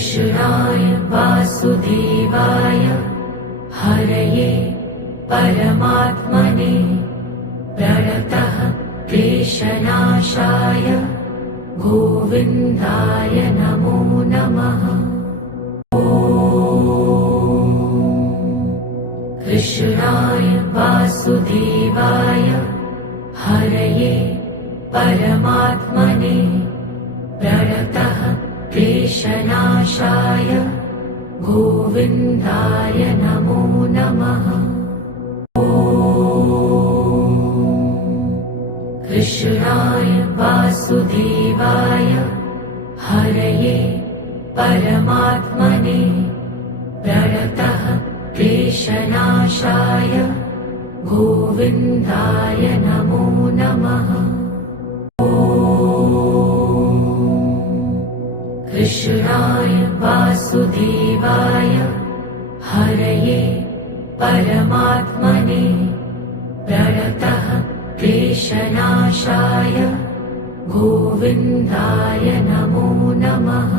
कृष्णाय वासुदेवाय हरये परमात्मने प्रणतः क्लेशनाशाय गोविन्दाय नमो नमः। कृष्णाय वासुदेवाय हरये परमात्मने प्रणतः क्लेशनाशाय गोविन्दाय नमो नमः। कृष्णाय वासुदेवाय हरये परमात्मने प्रणतः क्लेशनाशाय गोविन्दाय नमो नमः। कृष्णाय वासुदेवाय हरये परमात्मने प्रणतः क्लेशनाशाय गोविन्दाय नमो नमः।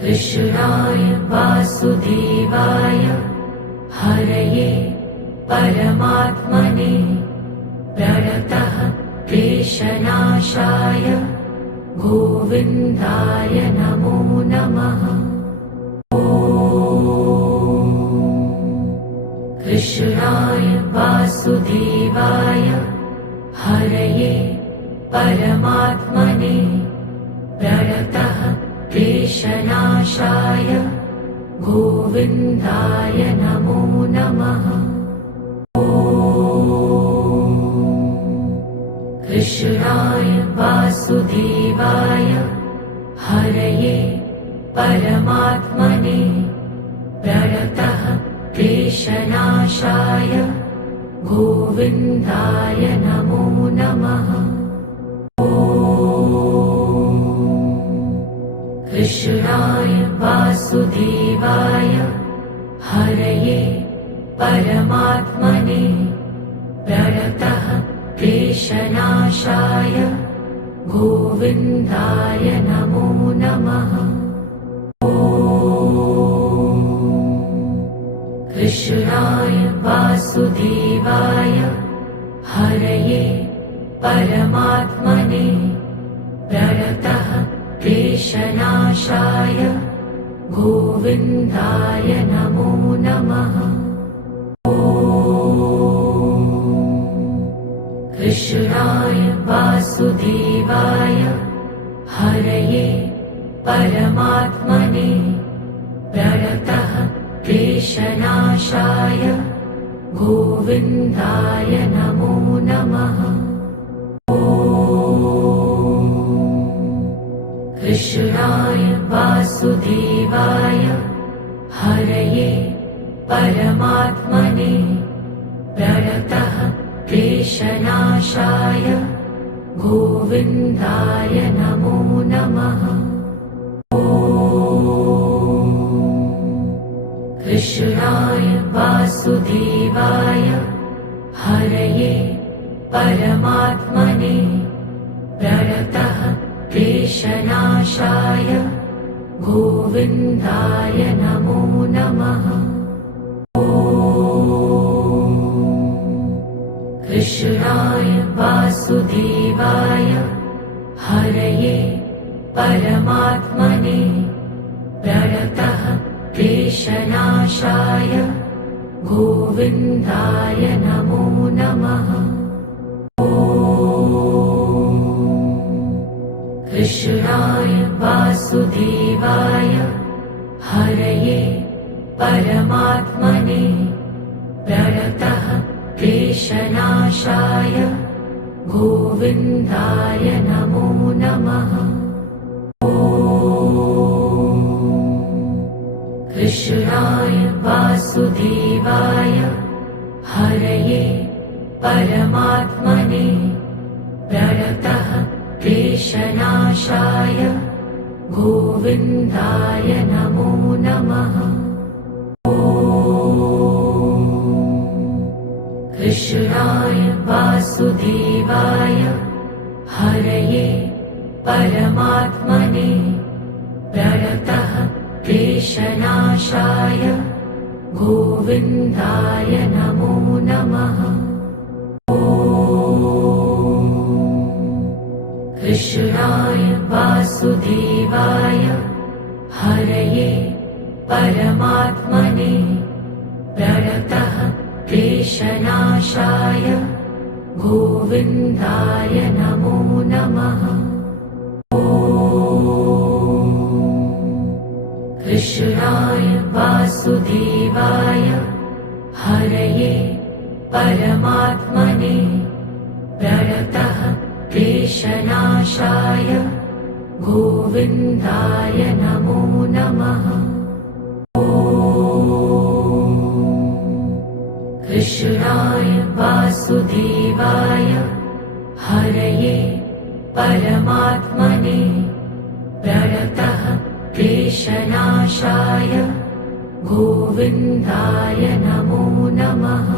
कृष्णाय वासुदेवाय हरये परमात्मने प्रणतः क्लेशनाशाय गोविन्दाय नमो नमः। कृष्णाय वासुदेवाय हरये परमात्मने प्रणतः क्लेशनाशाय गोविन्दाय नमो नमः। कृष्णाय वासुदेवाय हरये परमात्मने प्रणतः क्लेशनाशाय गोविन्दाय नमो नमः। कृष्णाय वासुदेवाय हरये परमात्मने प्रणतः क्लेशनाशाय गोविन्दाय नमो नमः। कृष्णाय वासुदेवाय हरये परमात्मने प्रणतः क्लेशनाशाय गोविन्दाय नमो नमः। कृष्णाय वासुदेवाय हरये परमात्मने प्रणतः क्लेशनाशाय गोविन्दाय नमो नमः। कृष्णाय वासुदेवाय हरये परमात्मने प्रणतः क्लेशनाशाय गोविन्दाय नमो नमः। कृष्णाय वासुदेवाय हरये परमात्मने प्रणतः क्लेशनाशाय गोविन्दाय नमो नमः। कृष्णाय वासुदेवाय हरये परमात्मने प्रणतः क्लेशनाशाय गोविन्दाय नमो नमः। कृष्णाय वासुदेवाय हरये परमात्मने प्रणतः क्लेशनाशाय गोविन्दाय नमो नमः। कृष्णाय वासुदेवाय हरये परमात्मने प्रणतः क्लेशनाशाय गोविन्दाय नमो नमः। कृष्णाय वासुदेवाय हरये परमात्मने प्रणतः क्लेशनाशाय गोविन्दाय नमो नमः। कृष्णाय वासुदेवाय हरये परमात्मने प्रणतः क्लेशनाशाय गोविन्दाय नमो नमः। कृष्णाय वासुदेवाय हरये परमात्मने प्रणतः क्लेशनाशाय गोविन्दाय नमो नमः। कृष्णाय वासुदेवाय हरये परमात्मने प्रणतः क्लेशनाशाय गोविन्दाय नमो नमः।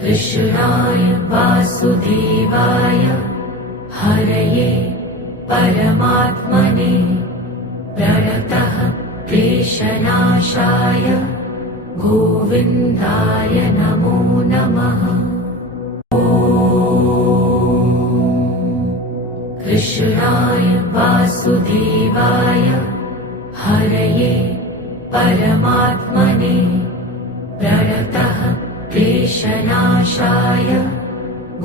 कृष्णाय वासुदेवाय हरये परमात्मने प्रणतः क्लेशनाशाय गोविन्दाय नमो नमः। कृष्णाय वासुदेवाय हरये परमात्मने प्रणतः क्लेशनाशाय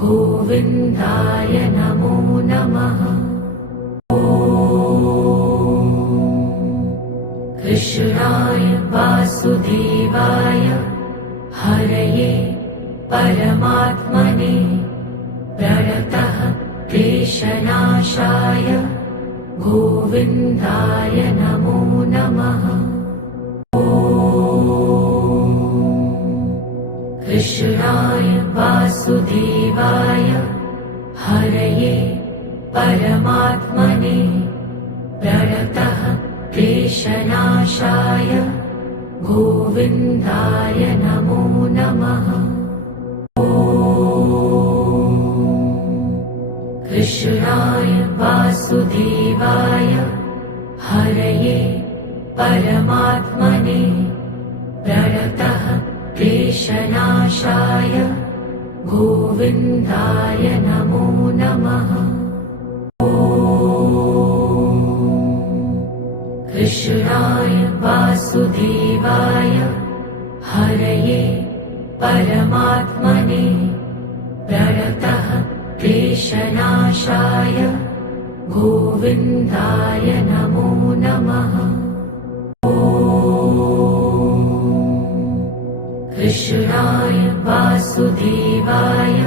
गोविन्दाय नमो नमः। कृष्णाय वासुदेवाय हरये परमात्मने प्रणतः क्लेशनाशाय गोविन्दाय नमो नमः। कृष्णाय वासुदेवाय हरये परमात्मने प्रणतः क्लेशनाशाय गोविन्दाय नमो नमः। कृष्णाय वासुदेवाय हरये परमात्मने प्रणतः क्लेशनाशाय गोविन्दाय नमो नमः। कृष्णाय वासुदेवाय हरये परमात्मने प्रणतः क्लेशनाशाय गोविन्दाय नमो नमः। कृष्णाय वासुदेवाय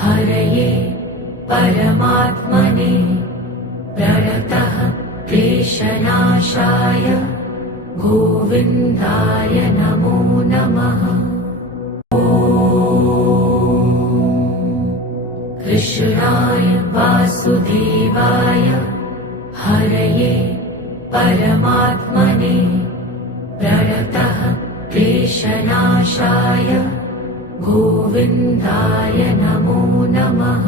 हरये परमात्मने प्रणतः क्लेशनाशाय गोविन्दाय नमो नमः। कृष्णाय वासुदेवाय हरये परमात्मने प्रणतः क्लेशनाशाय गोविन्दाय नमो नमः।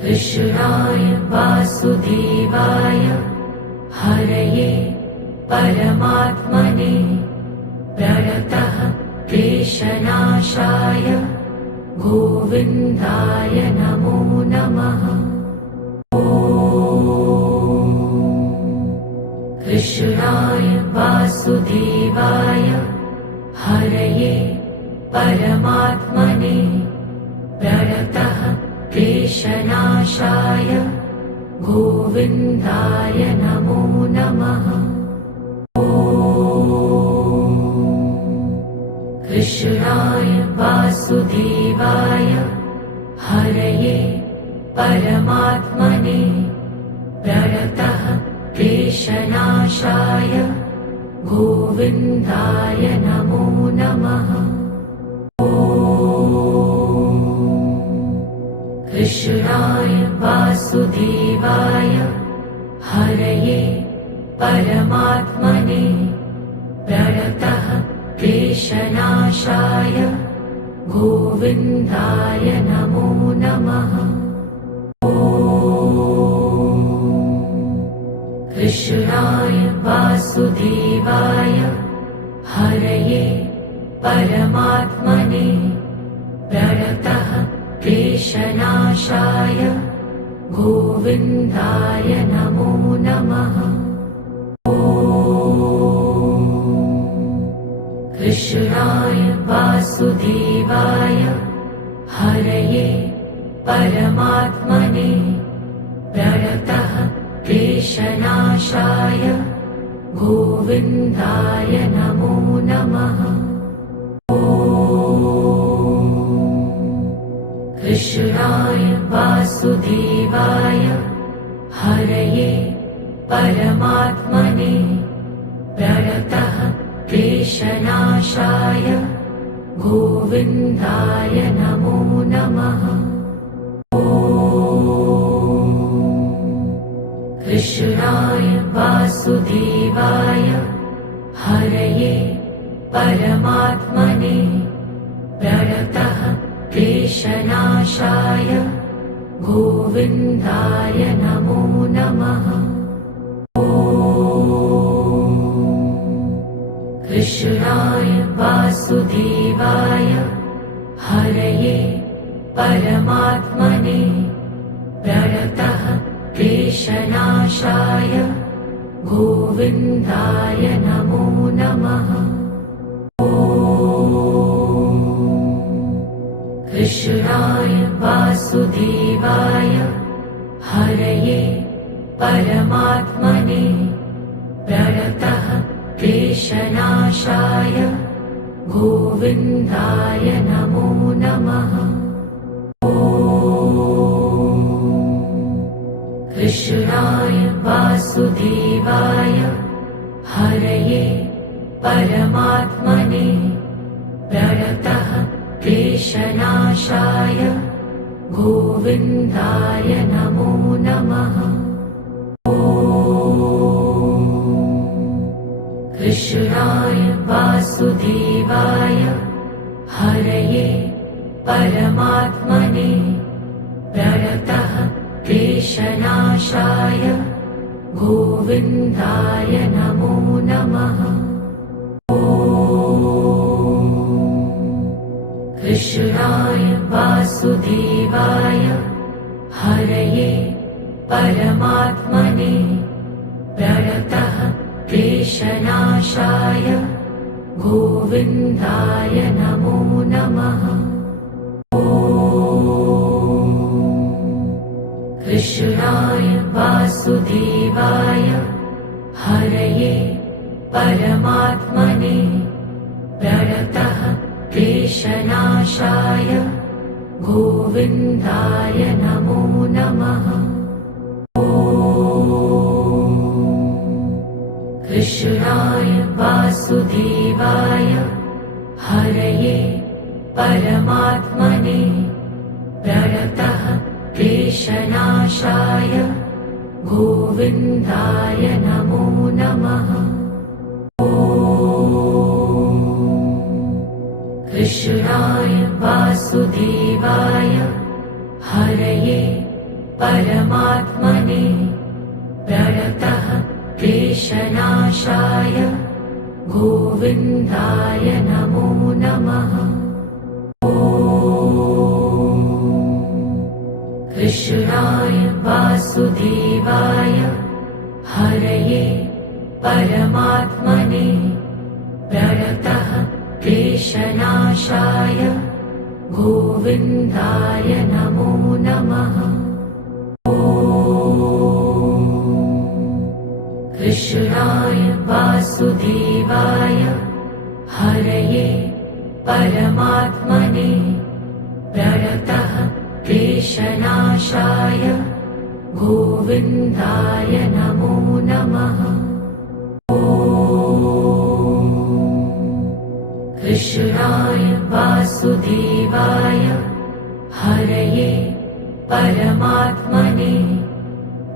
कृष्णाय वासुदेवाय हरये परमात्मने प्रणतः क्लेशनाशाय गोविन्दाय नमो नमः। कृष्णाय वासुदेवाय हरये परमात्मने प्रणतः क्लेशनाशाय गोविन्दाय नमो नमः। कृष्णाय वासुदेवाय हरये परमात्मने प्रणतः क्लेशनाशाय गोविन्दाय नमो नमः। कृष्णाय वासुदेवाय हरये परमात्मने प्रणतः क्लेशनाशाय क्लेशनाशाय गोविन्दाय नमो नमः। कृष्णाय वासुदेवाय हरये परमात्मने प्रणतः क्लेशनाशाय गोविन्दाय नमो नमः। कृष्णाय वासुदेवाय हरये परमात्मने प्रणतः क्लेशनाशाय गोविन्दाय नमो नमः। कृष्णाय वासुदेवाय हरये परमात्मने प्रणतः क्लेशनाशाय गोविन्दाय नमो नमः। कृष्णाय वासुदेवाय हरये परमात्मने प्रणतः क्लेशनाशाय गोविन्दाय नमो नमः। कृष्णाय वासुदेवाय हरये परमात्मने प्रणतः क्लेशनाशाय गोविन्दाय नमो नमः। कृष्णाय वासुदेवाय हरये परमात्मने प्रणतः क्लेशनाशाय गोविन्दाय नमो नमः। कृष्णाय वासुदेवाय हरये परमात्मने प्रणतः क्लेशनाशाय गोविन्दाय नमो नमः। कृष्णाय वासुदेवाय हरये परमात्मने प्रणतः क्लेशनाशाय गोविन्दाय नमो नमः। कृष्णाय वासुदेवाय हरये परमात्मने प्रणतः क्लेशनाशाय गोविन्दाय नमो नमः। कृष्णाय वासुदेवाय हरये परमात्मने प्रणतः क्लेशनाशाय गोविन्दाय नमो नमः। कृष्णाय वासुदेवाय हरये परमात्मने प्रणतः क्लेशनाशाय गोविन्दाय नमो नमः। कृष्णाय वासुदेवाय हरये परमात्मने प्रणतः क्लेशनाशाय गोविन्दाय नमो नमः। कृष्णाय वासुदेवाय हरये परमात्मने प्रणतः क्लेशनाशाय गोविन्दाय नमो नमः। कृष्णाय वासुदेवाय हरये परमात्मने प्रणतः क्लेशनाशाय गोविन्दाय नमो नमः। कृष्णाय वासुदेवाय हरये परमात्मने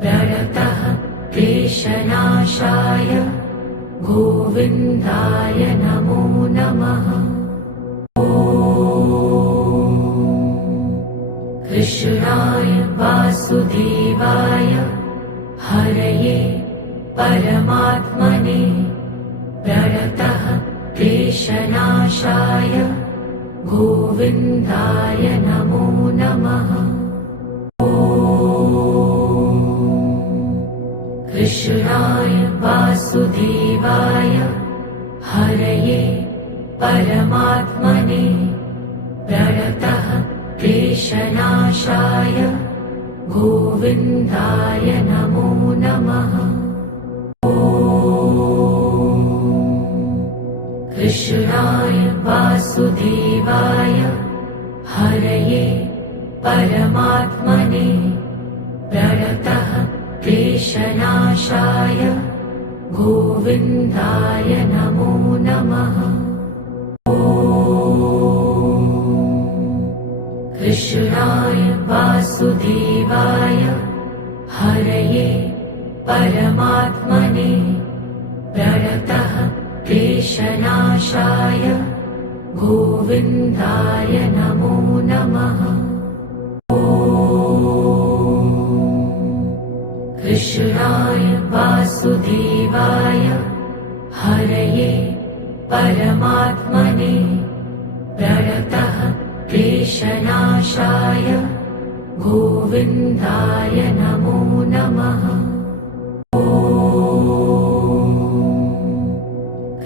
प्रणतः क्लेशनाशाय गोविन्दाय नमो नमः। कृष्णाय वासुदेवाय हरये परमात्मने प्रणतः क्लेशनाशाय गोविन्दाय नमो नमः। कृष्णाय वासुदेवाय हरये परमात्मने प्रणतः क्लेशनाशाय गोविन्दाय नमो नमः। कृष्णाय वासुदेवाय हरये परमात्मने प्रणतः क्लेशनाशाय गोविन्दाय नमो नमः। कृष्णाय वासुदेवाय हरये परमात्मने प्रणतः क्लेशनाशाय गोविन्दाय नमो नमः। कृष्णाय वासुदेवाय हरये परमात्मने प्रणतः क्लेशनाशाय गोविन्दाय नमो नमः।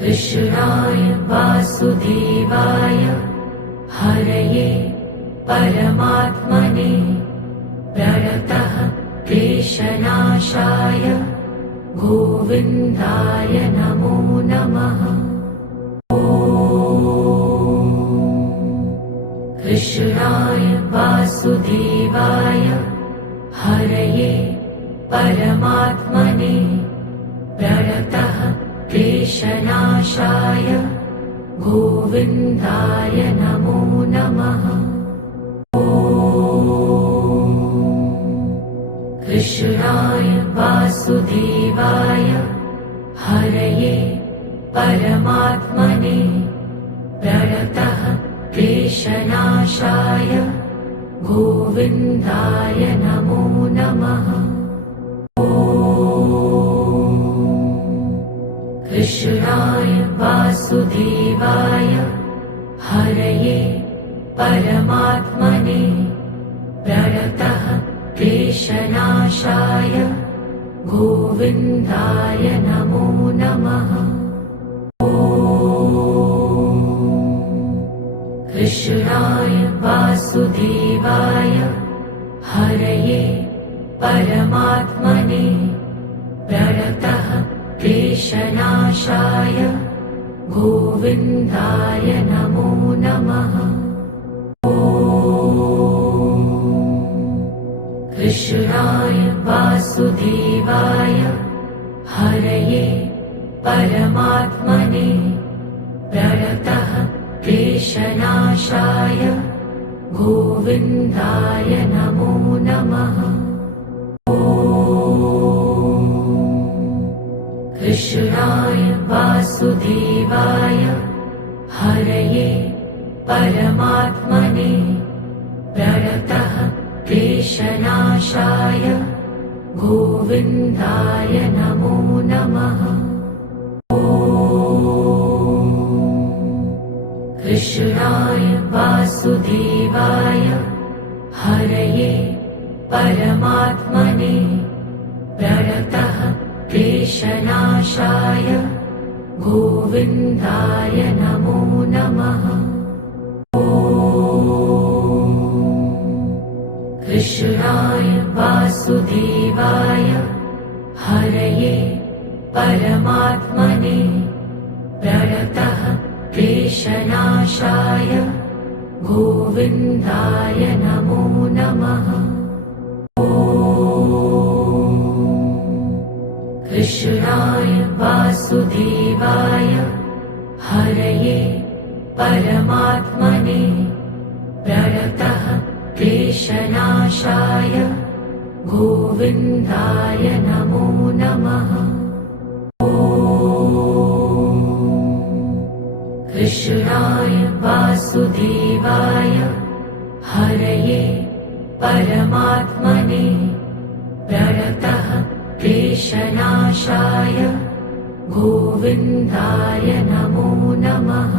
कृष्णाय वासुदेवाय हरये परमात्मने प्रणतः क्लेशनाशाय गोविन्दाय नमो नमः। कृष्णाय वासुदेवाय हरये परमात्मने प्रणतः क्लेशनाशाय गोविन्दाय नमो नमः। कृष्णाय वासुदेवाय हरये परमात्मने प्रणतः क्लेशनाशाय गोविन्दाय नमो नमः। कृष्णाय वासुदेवाय हरये परमात्मने प्रणतः क्लेशनाशाय गोविन्दाय नमो नमः। कृष्णाय वासुदेवाय हरये परमात्मने प्रणतः क्लेशनाशाय गोविन्दाय नमो नमः। कृष्णाय वासुदेवाय हरये परमात्मने प्रणतः क्लेशनाशाय गोविन्दाय नमो नमः। कृष्णाय वासुदेवाय हरये परमात्मने प्रणतः क्लेशनाशाय गोविन्दाय नमो नमः। कृष्णाय वासुदेवाय हरये परमात्मने प्रणतः क्लेशनाशाय गोविन्दाय नमो नमः। कृष्णाय वासुदेवाय हरये परमात्मने प्रणतः क्लेशनाशाय गोविन्दाय नमो नमः। कृष्णाय वासुदेवाय हरये परमात्मने प्रणतः क्लेशनाशाय गोविन्दाय नमो नमः। कृष्णाय वासुदेवाय हरये परमात्मने प्रणतः क्लेशनाशाय गोविन्दाय नमो नमः।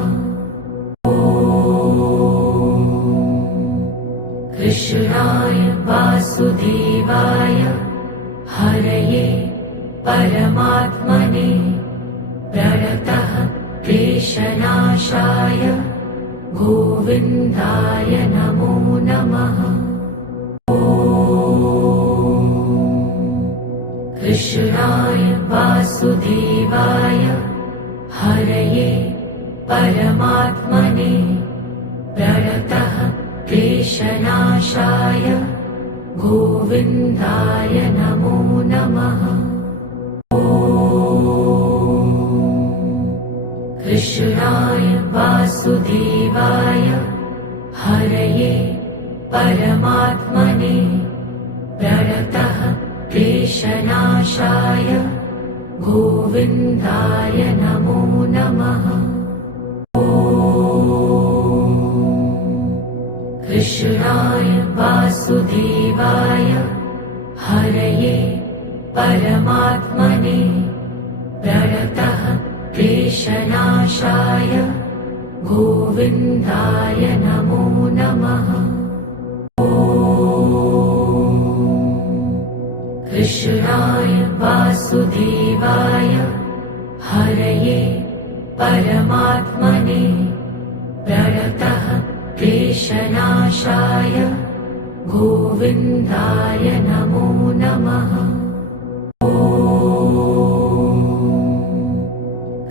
कृष्णाय वासुदेवाय हरये परमात्मने प्रणतः क्लेशनाशाय गोविन्दाय नमो नमः। कृष्णाय वासुदेवाय हरये परमात्मने प्रणतः क्लेशनाशाय गोविन्दाय नमो नमः। कृष्णाय वासुदेवाय हरये परमात्मने प्रणतः क्लेशनाशाय गोविन्दाय नमो नमः। कृष्णाय वासुदेवाय हरये परमात्मने प्रणतः क्लेशनाशाय गोविन्दाय नमो नमः। कृष्णाय वासुदेवाय हरये परमात्मने प्रणतः क्लेशनाशाय गोविन्दाय नमो नमः।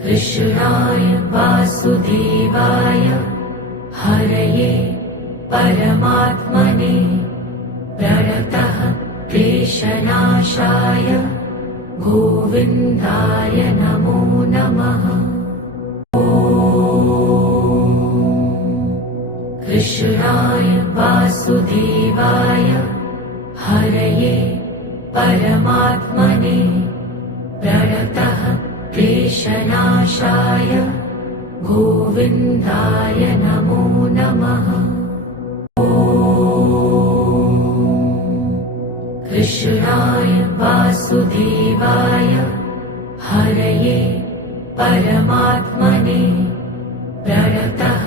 कृष्णाय वासुदेवाय हरये परमात्मने प्रणतः क्लेशनाशाय गोविन्दाय नमो नमः। कृष्णाय वासुदेवाय हरये परमात्मने प्रणतः क्लेशनाशाय गोविन्दाय नमो नमः। कृष्णाय वासुदेवाय हरये परमात्मने प्रणतः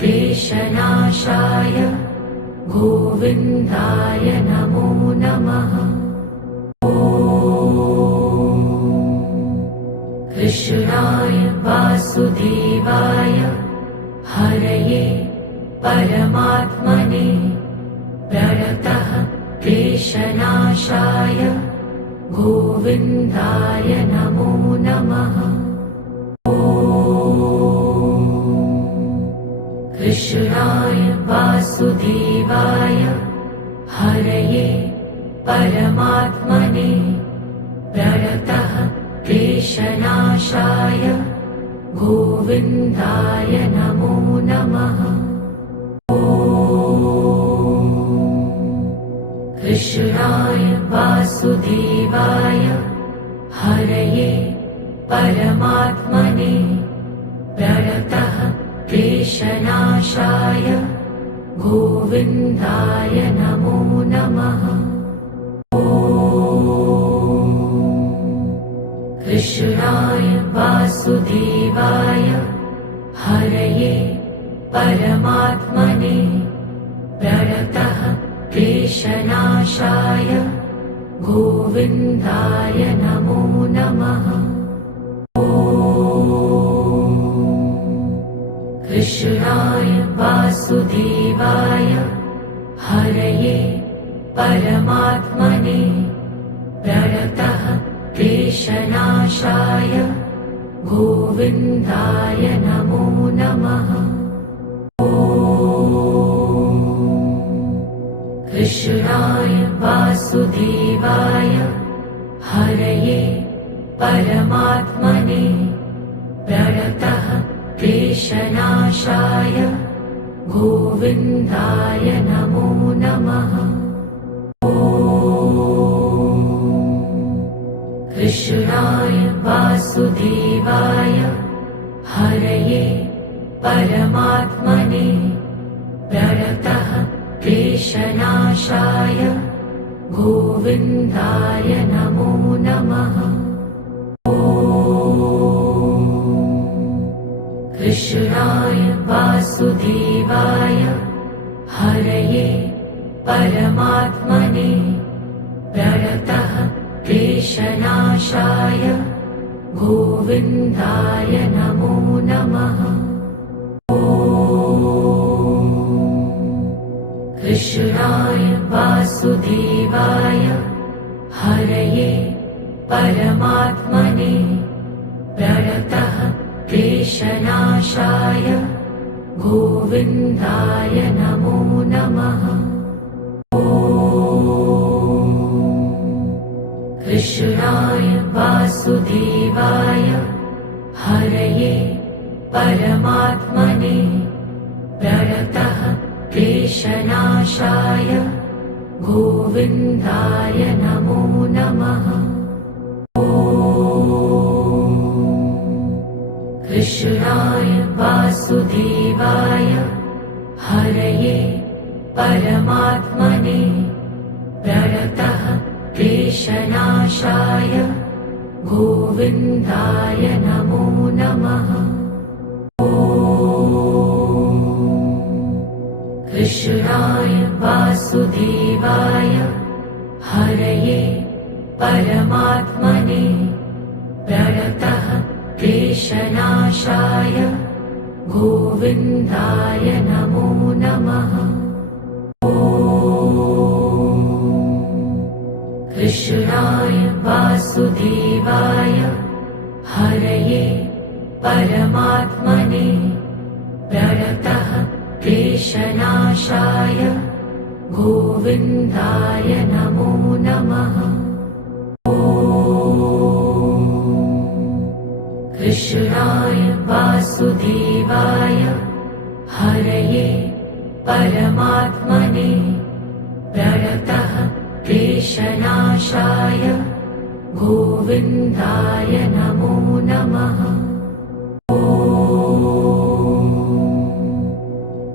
क्लेशनाशाय गोविन्दाय नमो नमः। कृष्णाय वासुदेवाय हरये परमात्मने प्रणतः क्लेशनाशाय गोविन्दाय नमो नमः। कृष्णाय वासुदेवाय हरये परमात्मने प्रणतः क्लेशनाशाय गोविन्दाय नमो नमः। कृष्णाय वासुदेवाय हरये परमात्मने प्रणतः क्लेशनाशाय गोविन्दाय नमो नमः। कृष्णाय वासुदेवाय हरये परमात्मने प्रणतः क्लेशनाशाय गोविन्दाय नमो नमः। कृष्णाय वासुदेवाय हरये परमात्मने प्रणतः क्लेशनाशाय गोविन्दाय नमो नमः। कृष्णाय वासुदेवाय हरये परमात्मने प्रणतः क्लेशनाशाय गोविन्दाय नमो नमः। कृष्णाय वासुदेवाय हरये परमात्मने प्रणतः क्लेशनाशाय गोविन्दाय नमो नमः। कृष्णाय वासुदेवाय हरये परमात्मने प्रणतः क्लेशनाशाय गोविन्दाय नमो नमः। कृष्णाय वासुदेवाय हरये परमात्मने प्रणतः क्लेशनाशाय गोविन्दाय नमो नमः। कृष्णाय वासुदेवाय हरये परमात्मने प्रणतः क्लेशनाशाय गोविन्दाय नमो नमः। कृष्णाय वासुदेवाय हरये परमात्मने प्रणतः क्लेशनाशाय गोविन्दाय नमो नमः। कृष्णाय वासुदेवाय हरये परमात्मने प्रणतः क्लेशनाशाय गोविन्दाय नमो नमः। कृष्णाय वासुदेवाय हरये परमात्मने प्रणतः क्लेशनाशाय गोविन्दाय नमो नमः। कृष्णाय वासुदेवाय हरये परमात्मने प्रणतः क्लेशनाशाय गोविन्दाय नमो नमः।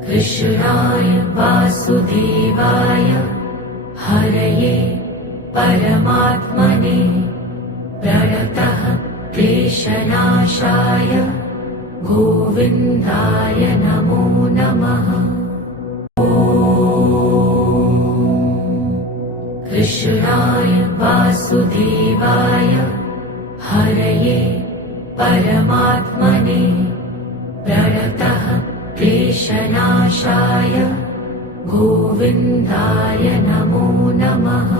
कृष्णाय वासुदेवाय हरये परमात्मने प्रणतः क्लेशनाशाय गोविन्दाय नमो नमः। कृष्णाय वासुदेवाय हरये परमात्मने प्रणतः क्लेशनाशाय गोविन्दाय नमो नमः।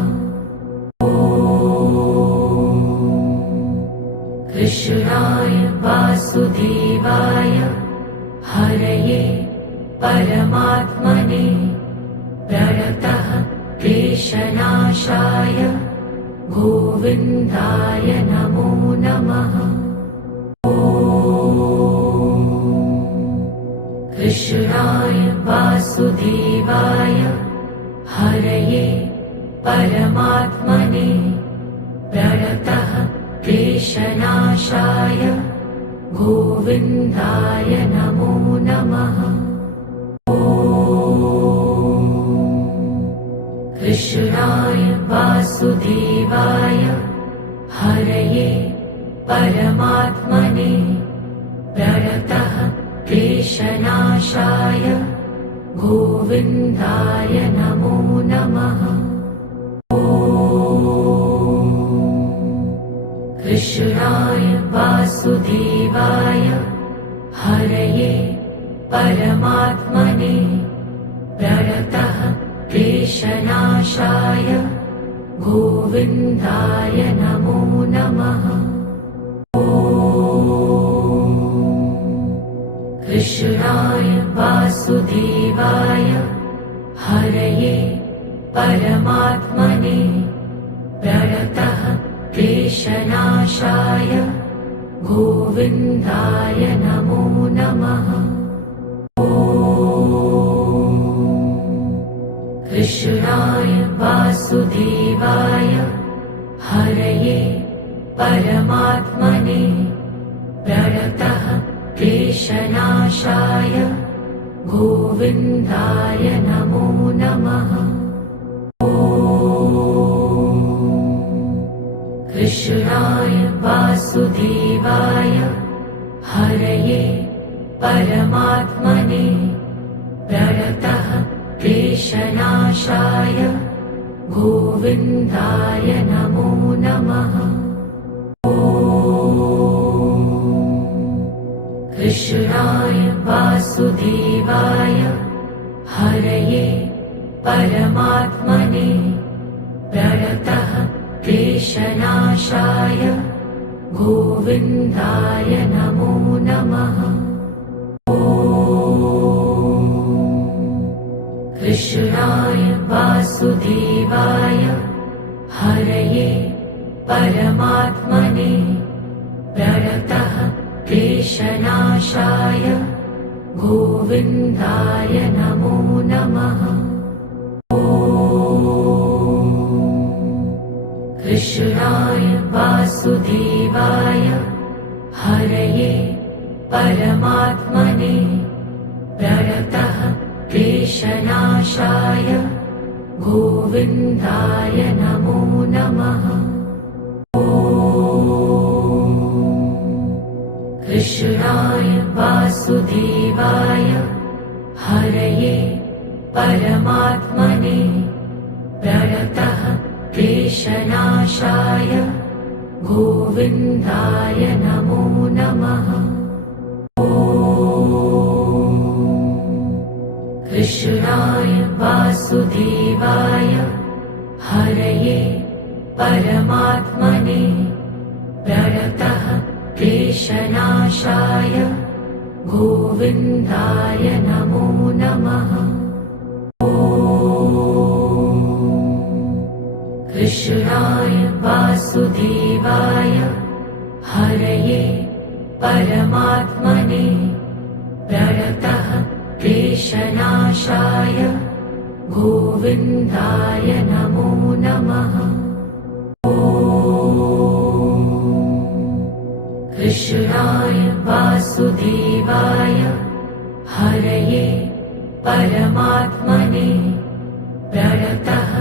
कृष्णाय वासुदेवाय हरये परमात्मने प्रणतः क्लेशनाशाय गोविन्दाय नमो नमः। कृष्णाय वासुदेवाय हरये परमात्मने प्रणतः क्लेशनाशाय गोविन्दाय नमो नमः। कृष्णाय वासुदेवाय हरये परमात्मने प्रणतः क्लेशनाशाय गोविन्दाय नमो नमः। कृष्णाय वासुदेवाय हरये परमात्मने प्रणतः क्लेशनाशाय गोविन्दाय नमो नमः। कृष्णाय वासुदेवाय हरये परमात्मने प्रणतः क्लेशनाशाय गोविन्दाय नमो नमः। कृष्णाय वासुदेवाय हरये परमात्मने प्रणतः क्लेशनाशाय क्लेशनाशाय गोविन्दाय नमो नमः। कृष्णाय वासुदेवाय हरये परमात्मने प्रणतः क्लेशनाशाय गोविन्दाय नमो नमः। कृष्णाय वासुदेवाय हरये परमात्मने प्रणतः क्लेशनाशाय गोविन्दाय नमो नमः। कृष्णाय वासुदेवाय हरये परमात्मने प्रणतः क्लेशनाशाय गोविन्दाय नमो नमः। कृष्णाय वासुदेवाय हरये परमात्मने प्रणतः क्लेशनाशाय गोविन्दाय नमो नमः। कृष्णाय वासुदेवाय हरये परमात्मने प्रणतः क्लेशनाशाय गोविन्दाय नमो नमः। कृष्णाय वासुदेवाय हरये परमात्मने प्रणतः क्लेशनाशाय गोविन्दाय नमो नमः। कृष्णाय वासुदेवाय हरये परमात्मने प्रणतः क्लेशनाशाय गोविन्दाय नमो नमः। कृष्णाय वासुदेवाय हरये परमात्मने प्रणतः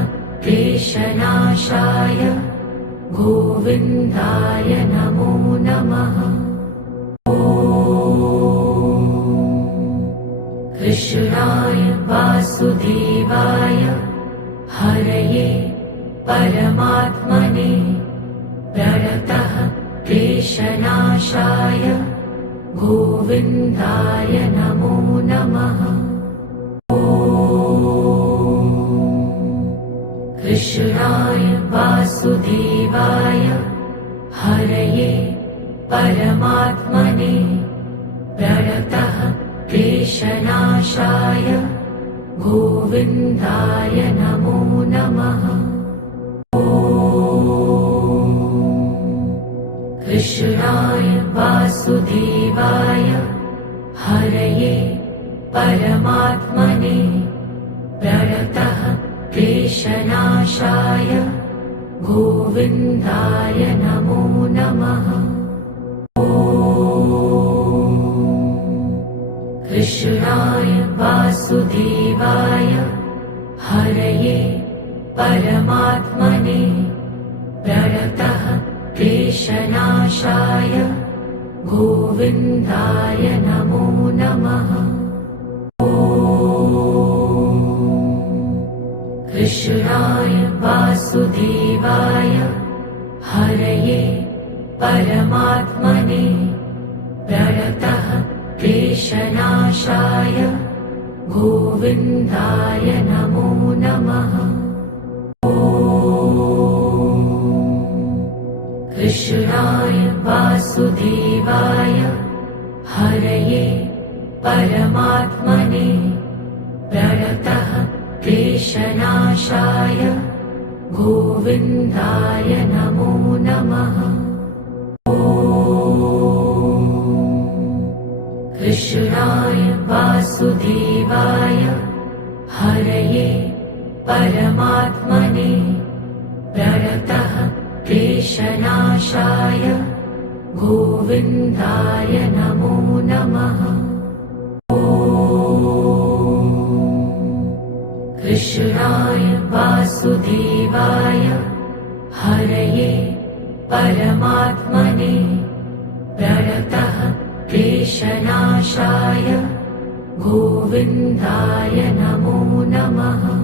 क्लेशनाशाय गोविन्दाय नमो नमः। कृष्णाय वासुदेवाय हरये परमात्मने प्रणतः क्लेशनाशाय गोविन्दाय नमो नमः। कृष्णाय वासुदेवाय हरये परमात्मने प्रणतः क्लेशनाशाय गोविन्दाय नमो नमः। कृष्णाय वासुदेवाय हरये परमात्मने प्रणतः क्लेशनाशाय गोविन्दाय नमो नमः। कृष्णाय वासुदेवाय हरये परमात्मने प्रणतः क्लेशनाशाय गोविन्दाय नमो नमः। कृष्णाय वासुदेवाय हरये परमात्मने प्रणतः क्लेशनाशाय गोविन्दाय नमो नमः। कृष्णाय वासुदेवाय हरये परमात्मने प्रणतः क्लेशनाशाय गोविन्दाय नमो नमः। कृष्णाय वासुदेवाय हरये परमात्मने प्रणतः क्लेशनाशाय गोविन्दाय नमो नमः। कृष्णाय वासुदेवाय हरये परमात्मने प्रणतः क्लेशनाशाय गोविन्दाय नमो नमः।